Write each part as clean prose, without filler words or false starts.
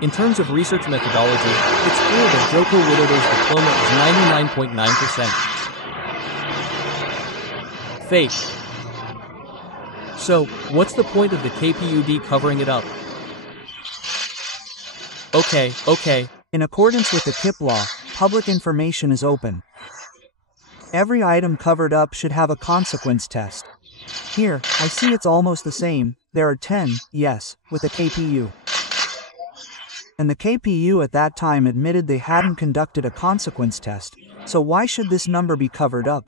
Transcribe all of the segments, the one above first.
In terms of research methodology, it's clear that Joko Widodo's diploma is 99.9% fake. So, what's the point of the KPUD covering it up? Okay. In accordance with the KIP law, public information is open. Every item covered up should have a consequence test. Here, I see it's almost the same. There are 10, yes, with a KPU. And the KPU at that time admitted they hadn't conducted a consequence test, so why should this number be covered up?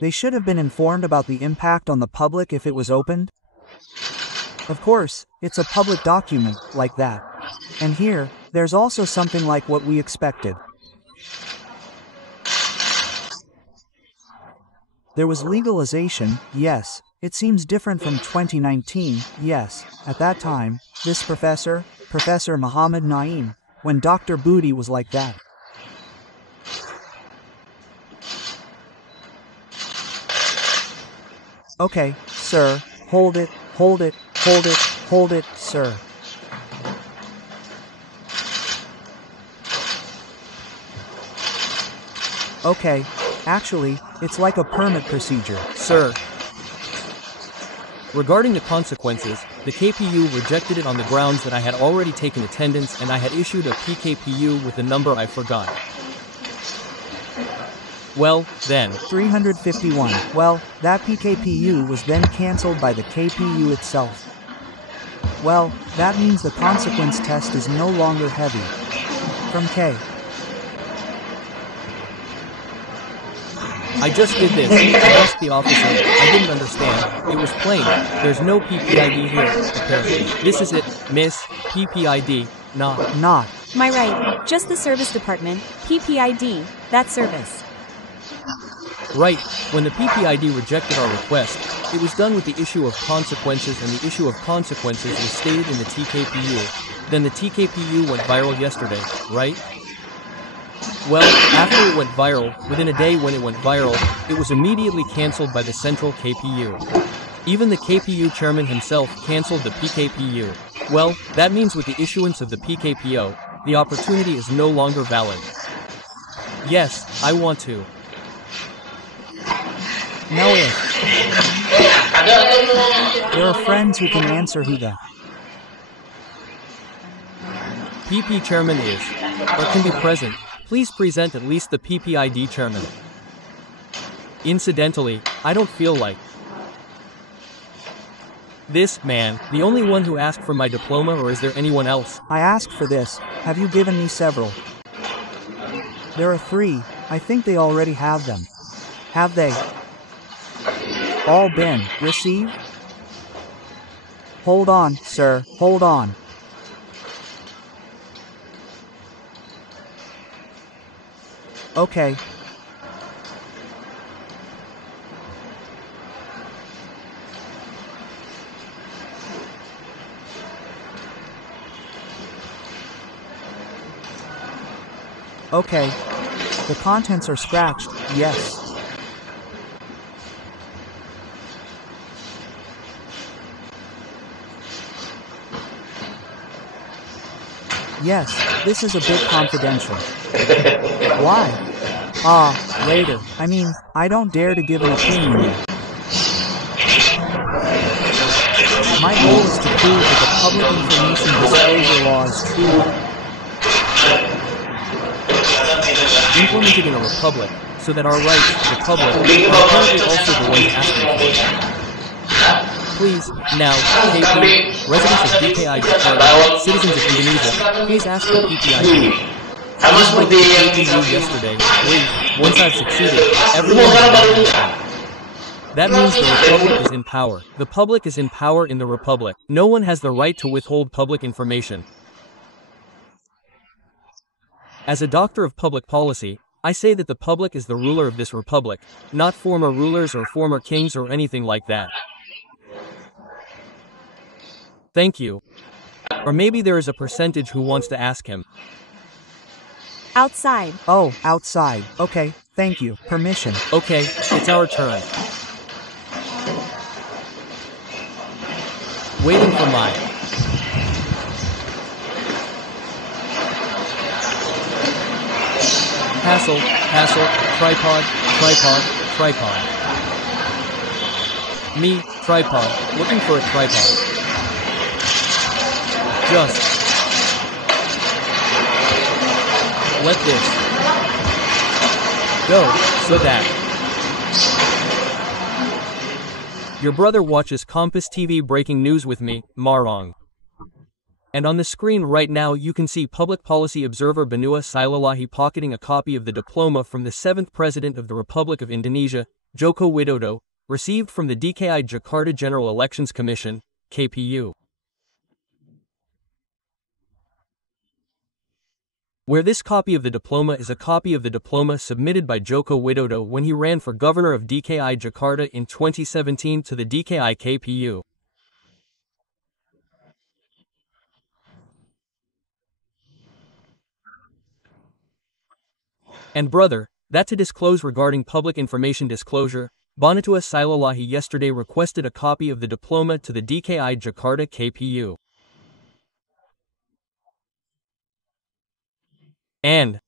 They should have been informed about the impact on the public if it was opened. Of course, it's a public document, like that. And here, there's also something like what we expected. There was legalization, yes. It seems different from 2019, yes. At that time, this Professor Muhammad Naeem, when Dr. Booty was like that. Okay, sir, hold it, sir. Okay, actually, it's like a permit procedure. Sir. Regarding the consequences, the KPU rejected it on the grounds that I had already taken attendance and I had issued a PKPU with a number I forgot. Well, then. 351. Well, that PKPU was then cancelled by the KPU itself. Well, that means the consequence test is no longer heavy. From K. I just did this. I asked the officer. I didn't understand. It was plain. There's no PPID here, apparently. This is it, miss. PPID, not. My right. Just the service department. PPID. That service. Right. When the PPID rejected our request, it was done with the issue of consequences, and the issue of consequences was stated in the TKPU. Then the TKPU went viral yesterday, right? Well, after it went viral, within a day when it went viral, it was immediately cancelled by the central KPU. Even the KPU chairman himself cancelled the PKPU. Well, that means with the issuance of the PKPO, the opportunity is no longer valid. Yes, I want to. No if. There are friends who can answer who the PP chairman is, or can be present. Please present at least the PPID chairman. Incidentally, I don't feel like this man, the only one who asked for my diploma, or is there anyone else? I asked for this. Have you given me several? There are 3. I think they already have them. Have they all been received? Hold on, sir. Hold on. Okay. Okay. The contents are scratched, yes. Yes, this is a bit confidential. Why? Later. I mean, I don't dare to give an opinion yet. My goal is to prove that the public information disclosure law is true. Implemented in a republic, so that our rights, the public, are apparently also the ones asking for it. Please, now, KP, residents of DKI Jakarta, citizens of Indonesia, please ask for PPID. Just like the KPU yesterday, once I've succeeded, everyone is That means the republic is in power. The public is in power in the republic. No one has the right to withhold public information. As a doctor of public policy, I say that the public is the ruler of this republic, not former rulers or former kings or anything like that. Thank you. Or maybe there is a percentage who wants to ask him. Outside. Oh, outside. Okay, thank you. Permission. Okay, it's our turn. Waiting for mine. Hassle, hassle, tripod, tripod, tripod. Me, tripod, looking for a tripod. Just let this go, so that your brother watches KOMPASTV breaking news with me, Marong. And on the screen right now you can see Public Policy Observer Banua Salilahi pocketing a copy of the diploma from the 7th President of the Republic of Indonesia, Joko Widodo, received from the DKI Jakarta General Elections Commission, KPU. Where this copy of the diploma is a copy of the diploma submitted by Joko Widodo when he ran for governor of DKI Jakarta in 2017 to the DKI KPU. And brother, that to disclose regarding public information disclosure, Banatua Salilahi yesterday requested a copy of the diploma to the DKI Jakarta KPU. And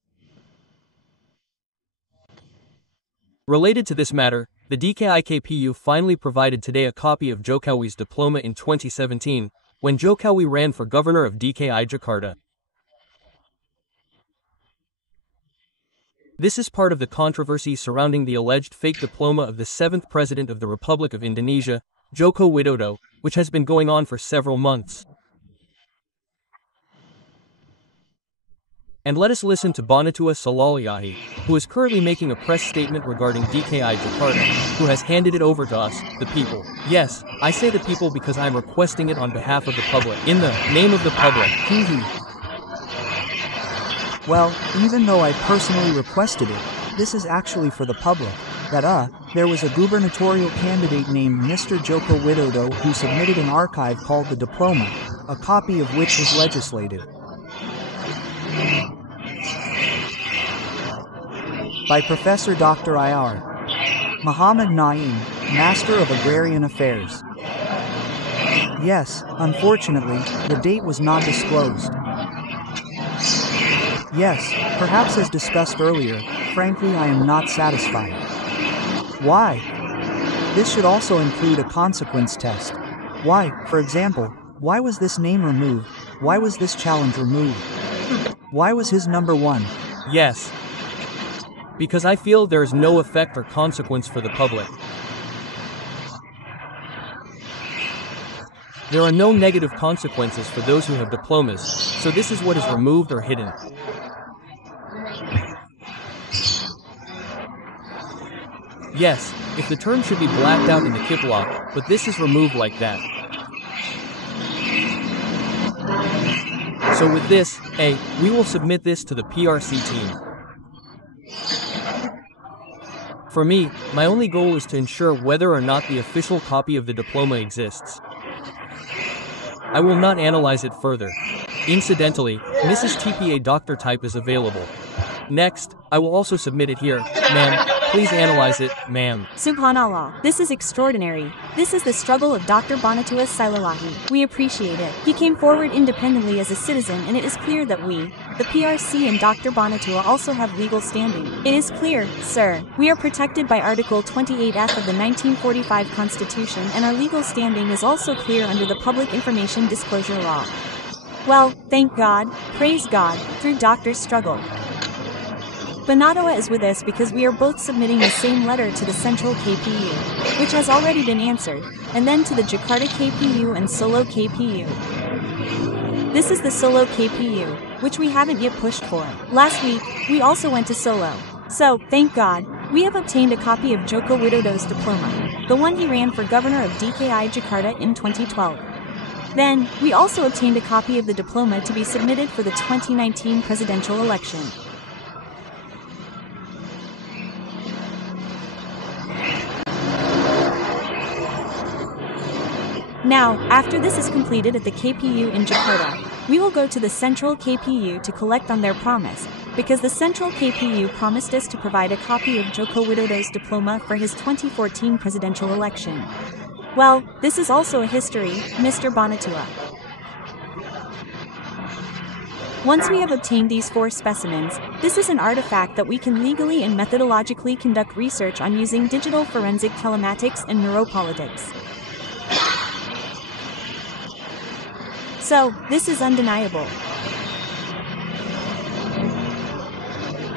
related to this matter, the DKI KPU finally provided today a copy of Jokowi's diploma in 2017, when Jokowi ran for governor of DKI Jakarta. This is part of the controversy surrounding the alleged fake diploma of the 7th President of the Republic of Indonesia, Joko Widodo, which has been going on for several months. And let us listen to Banatua Salilahi, who is currently making a press statement regarding DKI Jakarta, who has handed it over to us, the people. Yes, I say the people because I am requesting it on behalf of the public, in the name of the public. Well, even though I personally requested it, this is actually for the public, that there was a gubernatorial candidate named Mr. Joko Widodo who submitted an archive called the diploma, a copy of which was legislated by Professor Dr. Ir. Muhammad Naim, Master of Agrarian Affairs. Yes, unfortunately, the date was not disclosed. Yes, perhaps as discussed earlier, frankly I am not satisfied. Why? This should also include a consequence test. Why, for example, why was this name removed? Why was this challenge removed? Why was his number 1? Yes. Because I feel there is no effect or consequence for the public. There are no negative consequences for those who have diplomas, so this is what is removed or hidden. Yes, if the term should be blacked out in the Kipla, but this is removed like that. So with this, we will submit this to the PRC team. For me, my only goal is to ensure whether or not the official copy of the diploma exists. I will not analyze it further. Incidentally, Mrs. TPA Doctor type is available. Next, I will also submit it here. Ma'am, please analyze it, ma'am. Subhanallah, this is extraordinary. This is the struggle of Dr. Banatua Salilahi. We appreciate it. He came forward independently as a citizen, and it is clear that we, the PRC and Dr. Banatua also have legal standing. It is clear, sir. We are protected by Article 28F of the 1945 Constitution, and our legal standing is also clear under the Public Information Disclosure Law. Well, thank God, praise God, through Doctor's struggle. Banatua is with us because we are both submitting the same letter to the Central KPU, which has already been answered, and then to the Jakarta KPU and Solo KPU. This is the Solo KPU, which we haven't yet pushed for. Last week, we also went to Solo. So, thank God, we have obtained a copy of Joko Widodo's diploma, the one he ran for governor of DKI Jakarta in 2012. Then, we also obtained a copy of the diploma to be submitted for the 2019 presidential election. Now, after this is completed at the KPU in Jakarta, we will go to the Central KPU to collect on their promise, because the Central KPU promised us to provide a copy of Joko Widodo's diploma for his 2014 presidential election. Well, this is also a history, Mr. Banatua. Once we have obtained these 4 specimens, this is an artifact that we can legally and methodologically conduct research on using digital forensic telematics and neuropolitics. So, this is undeniable.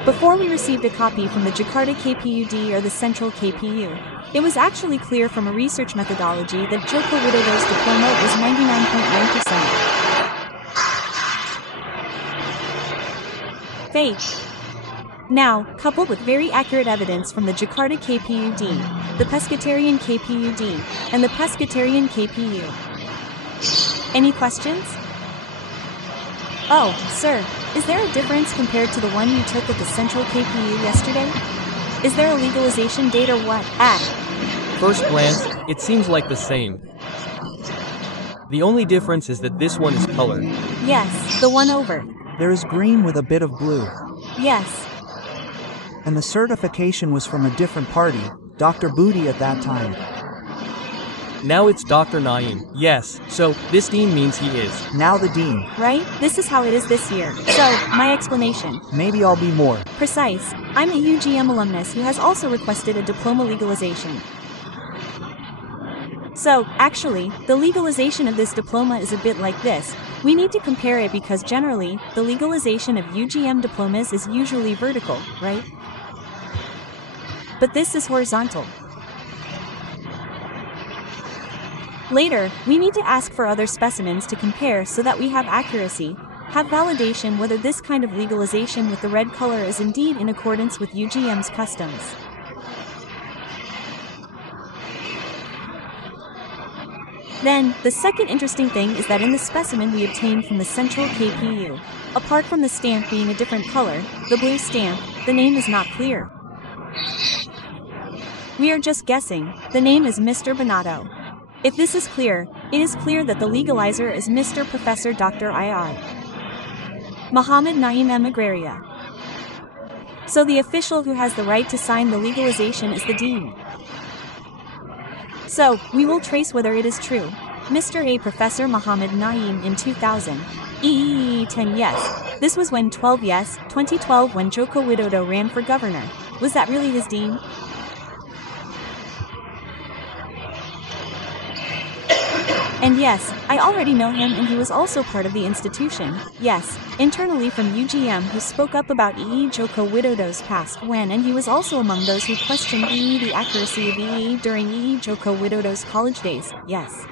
Before we received a copy from the Jakarta KPUD or the Central KPU, it was actually clear from a research methodology that Joko Widodo's diploma was 99.9% fake. Now, coupled with very accurate evidence from the Jakarta KPUD, the Pescatarian KPUD, and the Pescatarian KPU. Any questions? Oh, sir, is there a difference compared to the one you took at the Central KPU yesterday? Is there a legalization date or what? First glance, it seems like the same. The only difference is that this one is colored. Yes, the one over. There is green with a bit of blue. Yes. And the certification was from a different party, Dr. Booty at that time. Now it's Dr. Naeem. Yes, so this dean means he is. Now the dean. Right? This is how it is this year. So, my explanation. Maybe I'll be more precise. I'm a UGM alumnus who has also requested a diploma legalization. So, actually, the legalization of this diploma is a bit like this. We need to compare it because generally, the legalization of UGM diplomas is usually vertical, right? But this is horizontal. Later, we need to ask for other specimens to compare so that we have accuracy, have validation whether this kind of legalization with the red color is indeed in accordance with UGM's customs. Then, the second interesting thing is that in the specimen we obtained from the Central KPU, apart from the stamp being a different color, the blue stamp, the name is not clear. We are just guessing. The name is Mr. Bonato. If this is clear, it is clear that the legalizer is Mr. Professor Dr. I.R. Muhammad Naeem M. Agraria. So the official who has the right to sign the legalization is the dean. So, we will trace whether it is true. Mr. A. Professor Muhammad Naeem in 2000. 10 yes. This was when 12 yes, 2012 when Joko Widodo ran for governor. Was that really his dean? And yes, I already know him and he was also part of the institution, yes, internally from UGM who spoke up about Joko Widodo's past when and he was also among those who questioned the accuracy of during Joko Widodo's college days, yes.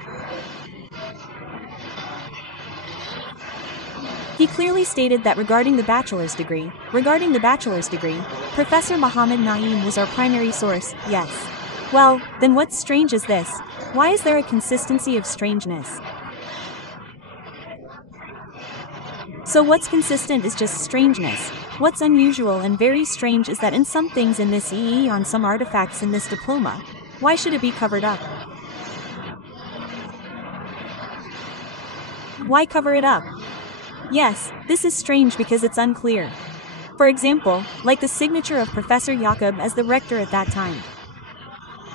He clearly stated that regarding the bachelor's degree, Professor Muhammad Naeem was our primary source, yes. Well, then what's strange is this. Why is there a consistency of strangeness? So what's consistent is just strangeness. What's unusual and very strange is that in some things in this on some artifacts in this diploma, why should it be covered up? Why cover it up? Yes, this is strange because it's unclear. For example, like the signature of Professor Jakob as the rector at that time.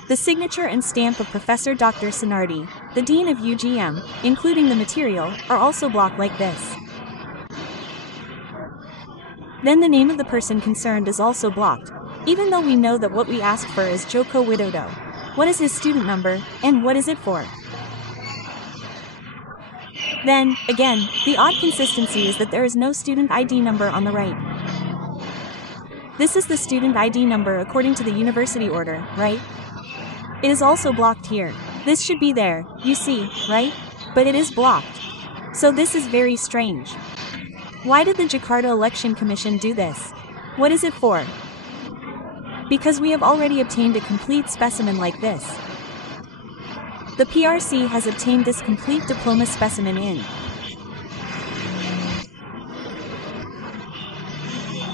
The signature and stamp of Professor Dr. Senardi, the Dean of UGM, including the material, are also blocked like this. Then the name of the person concerned is also blocked, even though we know that what we asked for is Joko Widodo. What is his student number, and what is it for? Then, again, the odd consistency is that there is no student ID number on the right. This is the student ID number according to the university order, right? It is also blocked here. This should be there, you see, right? But it is blocked. So this is very strange. Why did the Jakarta Election Commission do this? What is it for? Because we have already obtained a complete specimen like this. The PRC has obtained this complete diploma specimen in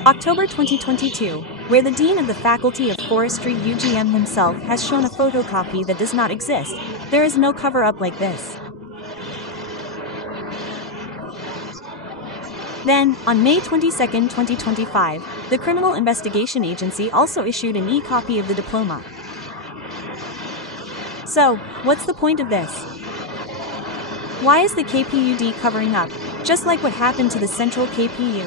October 2022, where the Dean of the Faculty of Forestry UGM himself has shown a photocopy that does not exist. There is no cover-up like this. Then, on May 22, 2025, the Criminal Investigation Agency also issued an e-copy of the diploma. So, what's the point of this? Why is the KPUD covering up? Just like what happened to the central KPU.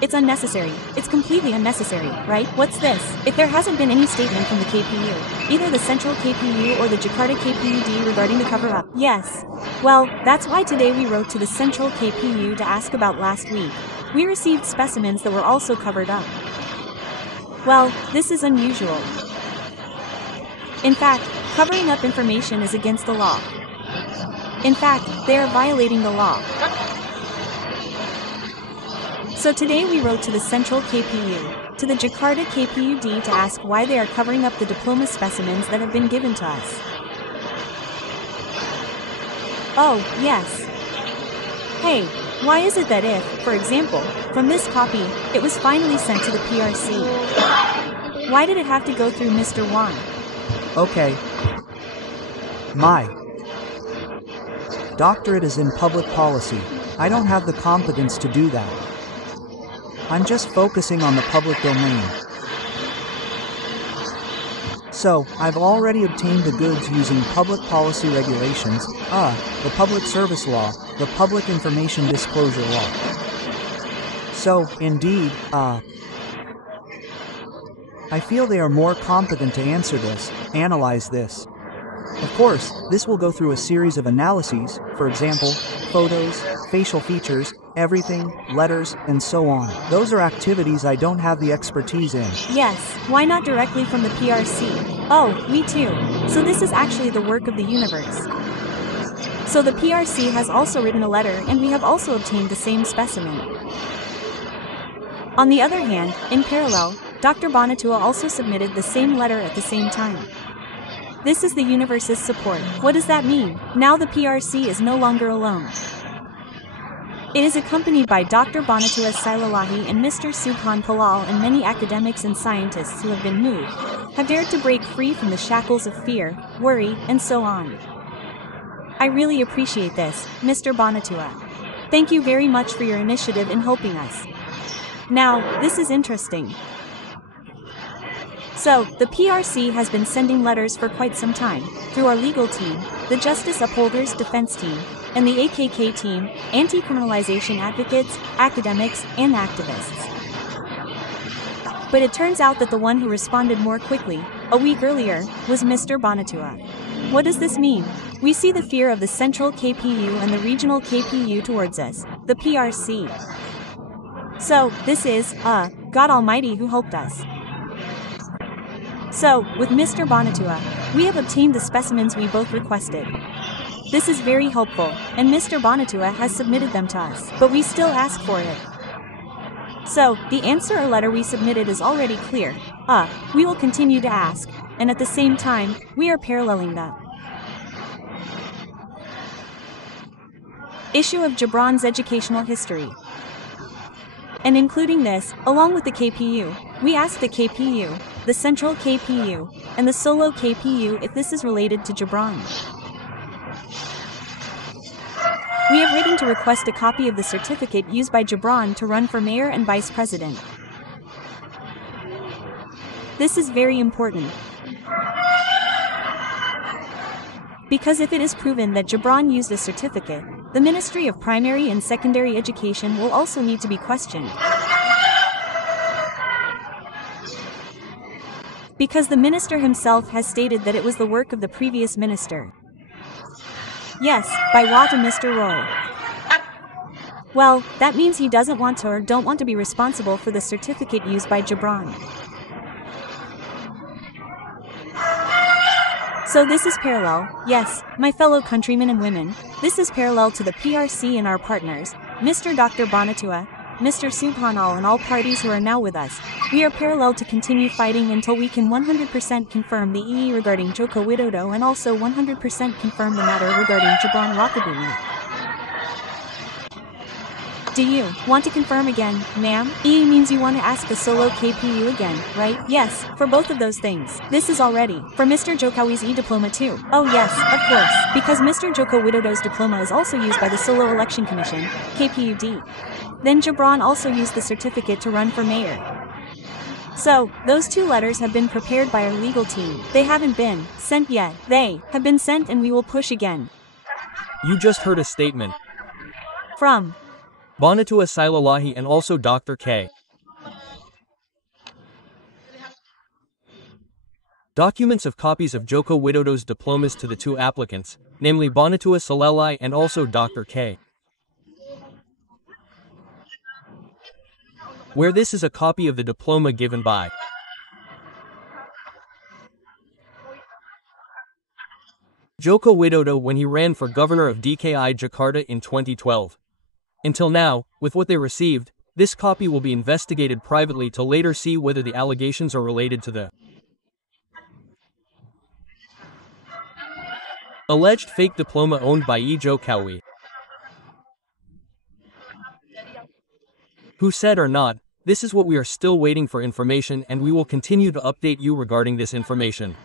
It's unnecessary. It's completely unnecessary, right? What's this? If there hasn't been any statement from the KPU, either the central KPU or the Jakarta KPUD regarding the cover-up. Yes. Well, that's why today we wrote to the central KPU to ask about last week. We received specimens that were also covered up. Well, this is unusual. In fact, covering up information is against the law. In fact, they are violating the law. So today we wrote to the central KPU, to the Jakarta KPUD to ask why they are covering up the diploma specimens that have been given to us. Oh, yes. Hey, why is it that if, for example, from this copy, it was finally sent to the PRC? Why did it have to go through Mr. Wan? Okay. My doctorate is in public policy. I don't have the competence to do that. I'm just focusing on the public domain. So, I've already obtained the goods using public policy regulations, the Public Service Law, the Public Information Disclosure Law. So, indeed, I feel they are more competent to answer this, analyze this. Of course, this will go through a series of analyses, for example, photos, facial features, everything, letters, and so on. Those are activities I don't have the expertise in. Yes, why not directly from the PRC? Oh, me too. So this is actually the work of the universe. So the PRC has also written a letter and we have also obtained the same specimen. On the other hand, in parallel, Dr. Bonatua also submitted the same letter at the same time. This is the universe's support. What does that mean? Now the PRC is no longer alone. It is accompanied by Dr. Bonatua Salilahi and Mr. Subhan Palal, and many academics and scientists who have been moved, have dared to break free from the shackles of fear, worry, and so on. I really appreciate this, Mr. Bonatua. Thank you very much for your initiative in helping us. Now, this is interesting. So, the PRC has been sending letters for quite some time, through our legal team, the Justice Upholders Defense Team, and the AKK team, anti-criminalization advocates, academics, and activists. But it turns out that the one who responded more quickly, a week earlier, was Mr. Bonatua. What does this mean? We see the fear of the central KPU and the regional KPU towards us, the PRC. So, this is, God Almighty who helped us. So, with Mr. Bonatua, we have obtained the specimens we both requested. This is very helpful, and Mr. Bonatua has submitted them to us, but we still ask for it. So, the answer or letter we submitted is already clear. We will continue to ask, and at the same time, we are paralleling the issue of Gibran's educational history. And including this, along with the KPU, we ask the KPU, the central KPU, and the solo KPU if this is related to Gibran. We have written to request a copy of the certificate used by Gibran to run for mayor and vice president. This is very important. Because if it is proven that Gibran used a certificate, the Ministry of Primary and Secondary Education will also need to be questioned. Because the minister himself has stated that it was the work of the previous minister. Yes, by Wata Mr. Roy. Well, that means he doesn't want to or don't want to be responsible for the certificate used by Gibran. So this is parallel, yes, my fellow countrymen and women, this is parallel to the PRC and our partners, Mr. Dr. Bonatua, Mr. Subhanal and all parties who are now with us. We are parallel to continue fighting until we can 100% confirm the EE regarding Joko Widodo and also 100% confirm the matter regarding Gibran Rakabumi. Do you want to confirm again, ma'am? EE means you want to ask the solo KPU again, right? Yes, for both of those things. This is already for Mr. Jokowi's e-diploma too. Oh yes, of course, because Mr. Joko Widodo's diploma is also used by the Solo Election Commission, KPUD. Then Gibran also used the certificate to run for mayor. So, those two letters have been prepared by our legal team. They haven't been sent yet. They have been sent and we will push again. You just heard a statement from Bonatua Sailallahi and also Dr. K. Documents of copies of Joko Widodo's diplomas to the two applicants, namely Bonatua Sailallahi and also Dr. K. Where this is a copy of the diploma given by Joko Widodo when he ran for governor of DKI Jakarta in 2012. Until now, with what they received, this copy will be investigated privately to later see whether the allegations are related to the alleged fake diploma owned by Ijazah Jokowi. Who said or not, this is what we are still waiting for information, and we will continue to update you regarding this information.